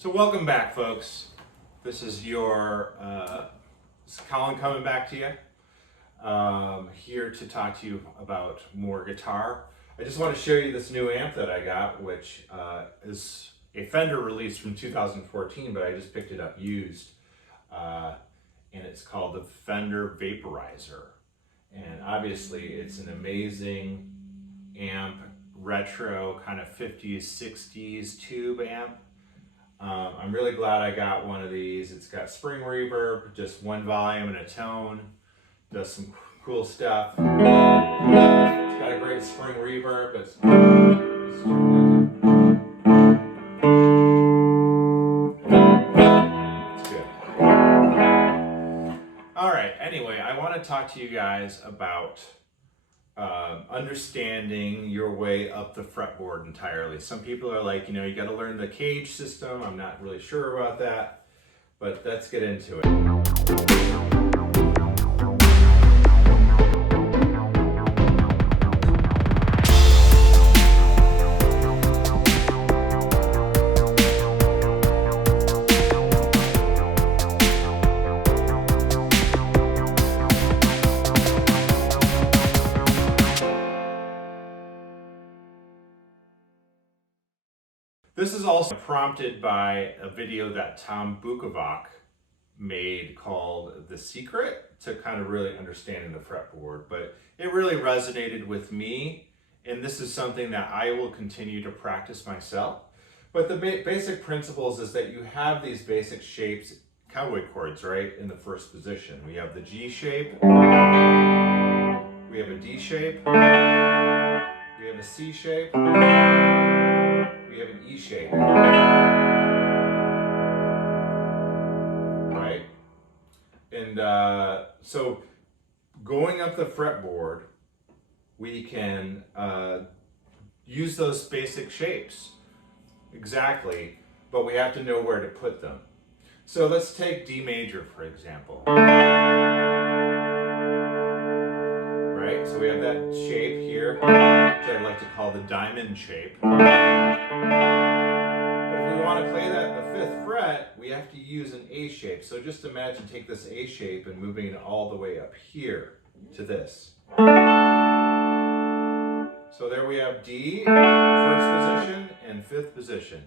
So welcome back, folks. This is your Colin coming back to you, here to talk to you about more guitar. I just want to show you this new amp that I got, which is a Fender release from 2014, but I just picked it up used, and it's called the Fender Vaporizer. And obviously it's an amazing amp, retro kind of 50s, 60s tube amp. I'm really glad I got one of these. It's got spring reverb, just one volume and a tone, does some cool stuff. It's got a great spring reverb. It's good. All right, anyway, I want to talk to you guys about understanding your way up the fretboard entirely. Some people are like, you got to learn the cage system. I'm not really sure about that, but let's get into it. This is also prompted by a video that Tom Bukovac made called The Secret to kind of really understanding the fretboard, but it really resonated with me, and this is something that I will continue to practice myself. But the basic principles is that you have these basic shapes, cowboy chords, right, in the first position. We have the G shape, we have a D shape, we have a C shape, we have an E shape, right? And so going up the fretboard, we can use those basic shapes, exactly, but we have to know where to put them. So let's take D major, for example. Right, so we have that shape here, which I like to call the diamond shape. But if we want to play that in the 5th fret, we have to use an A shape. So just imagine, take this A shape and moving it all the way up here to this. So there we have D, 1st position, and 5th position.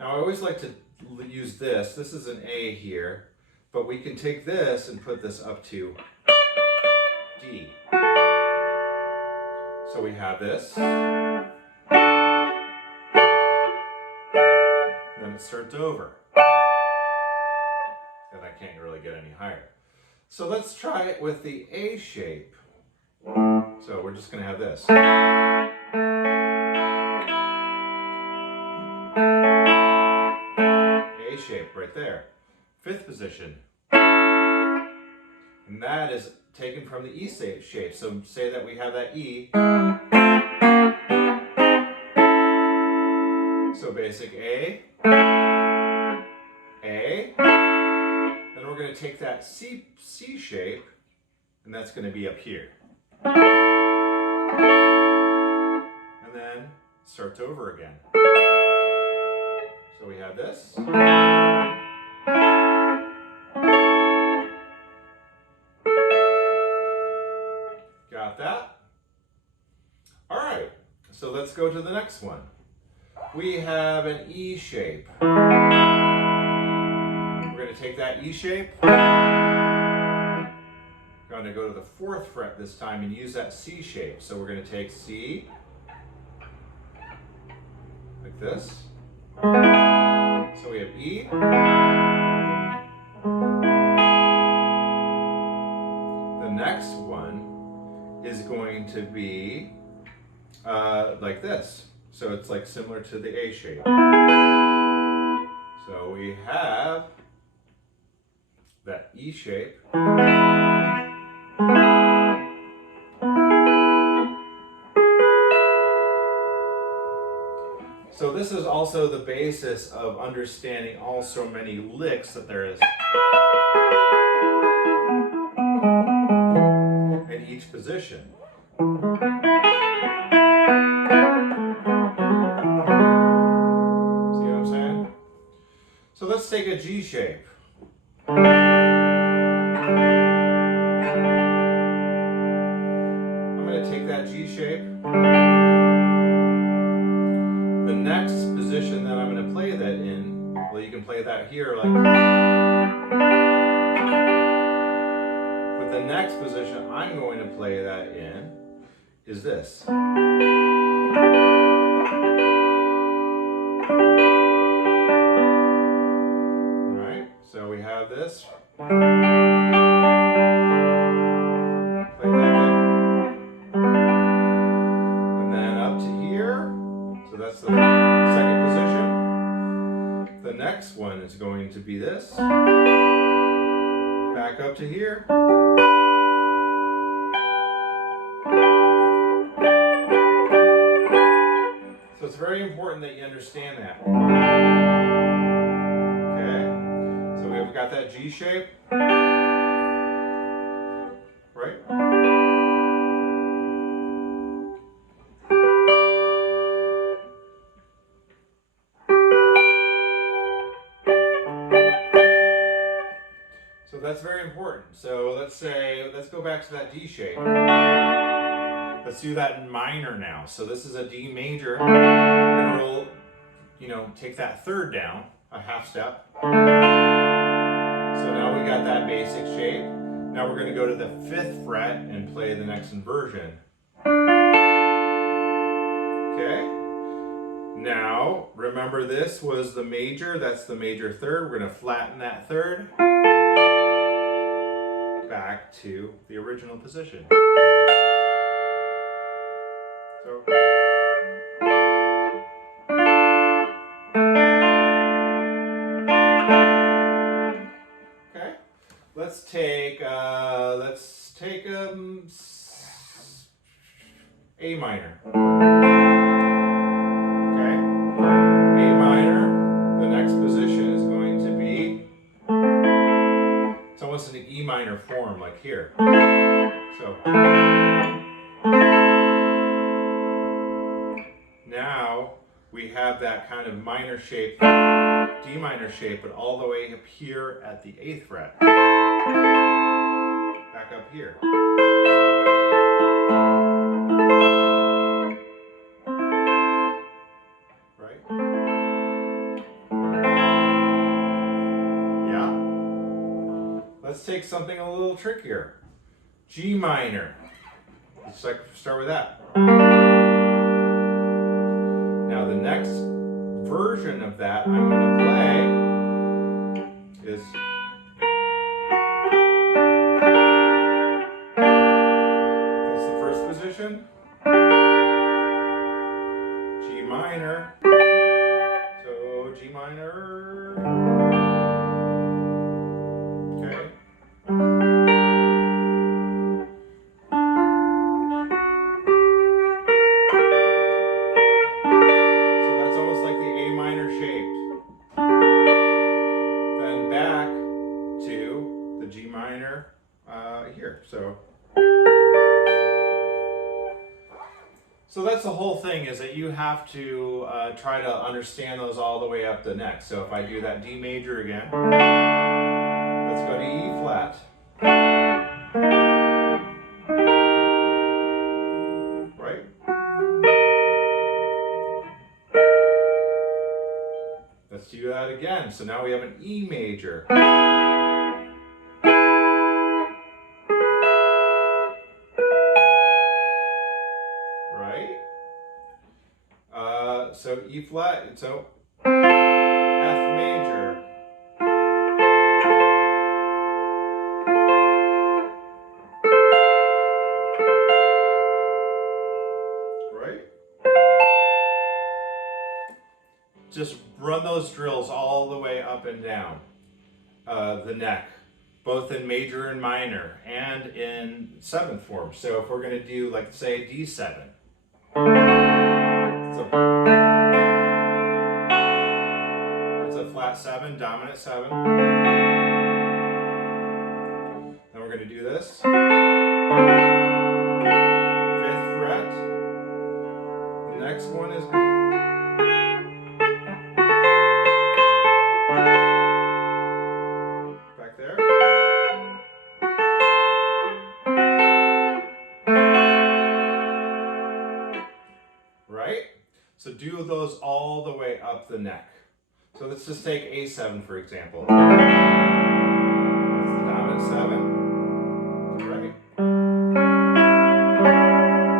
Now I always like to use this. This is an A here, but we can take this and put this up to D. So we have this, then it starts over, and I can't really get any higher. So let's try it with the A shape. So we're just going to have this. A shape right there. 5th position. And that is taken from the E shape. So say that we have that E. So basic A, then we're going to take that C shape, and that's going to be up here. And then starts over again. So we have this. Got that? All right, so let's go to the next one. We have an E shape. We're going to take that E shape. We're going to go to the 4th fret this time and use that C shape. So we're going to take C, like this. So we have E. The next one is going to be like this. So it's like similar to the A shape. So we have that E shape. So this is also the basis of understanding so many licks that there is in each position. take a G shape. I'm going to take that G shape. The next position that I'm going to play that in, well, you can play that here like. But the next position I'm going to play that in is this. Alright, so we have this. Play that in. And then up to here. So that's the second position. The next one is going to be this. Back up to here. So it's very important that you understand that. Okay, so we've got that G shape, right? So that's very important. So let's go back to that D shape. Let's do that in minor now. So this is a D major. We're going to take that third down, a half step. So now we got that basic shape. Now we're going to go to the 5th fret and play the next inversion. Okay. Now, remember this was the major. That's the major third. We're going to flatten that third back to the original position. So, okay, let's take A minor. Okay, A minor. The next position is going to be, it's almost in an E minor form, like here. So. Now we have that kind of minor shape, D minor shape, but all the way up here at the 8th fret. Back up here. Right? Yeah? Let's take something a little trickier. G minor. Let's start with that. Now the next version of that I'm going to play is that's the first position. G minor. So G minor. Okay. G minor here. So that's the whole thing, is that you have to try to understand those all the way up the neck. So if I do that D major again, let's go to E flat. Right? Let's do that again. So now we have an E major. So E flat, so F major. Right? Just run those drills all the way up and down the neck, both in major and minor, and in 7th form. So if we're going to do, like, say, D7. That's a flat 7, dominant 7. Then we're going to do this. 5th fret. The next one is right? So do those all the way up the neck. So let's just take A7 for example. That's the dominant 7, right?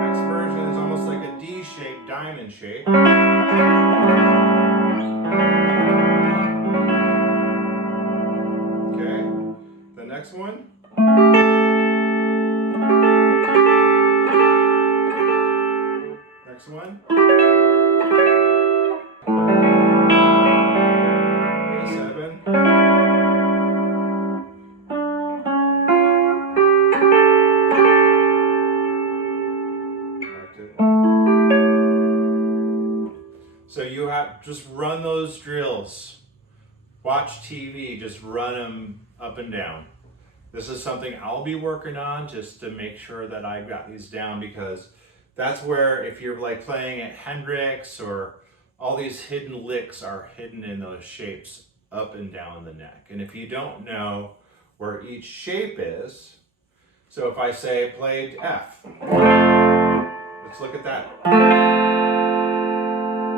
Next version is almost like a D-shaped diamond shape. Okay, the next one. Next one. A7. So you have just run those drills. Watch TV, just run them up and down. This is something I'll be working on just to make sure that I've got these down, because that's where, if you're like playing at Hendrix, or all these hidden licks are hidden in those shapes up and down the neck. And if you don't know where each shape is, so if I say played F, let's look at that.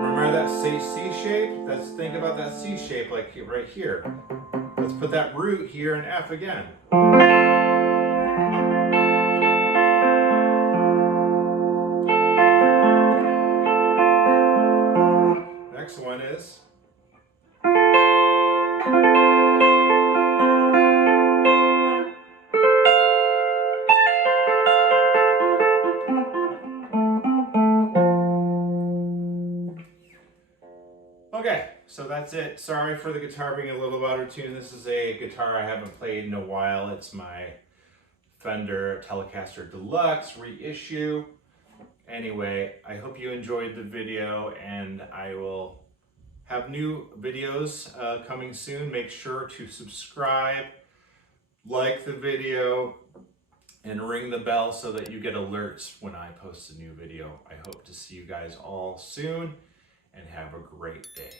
Remember that C shape? Let's think about that C shape like right here. Let's put that root here in F again. Next one is okay, so that's it. Sorry for the guitar being a little out of tune. This is a guitar I haven't played in a while. It's my Fender Telecaster Deluxe reissue. Anyway, I hope you enjoyed the video, and I will have new videos coming soon. Make sure to subscribe, like the video, and ring the bell so that you get alerts when I post a new video. I hope to see you guys all soon, and have a great day.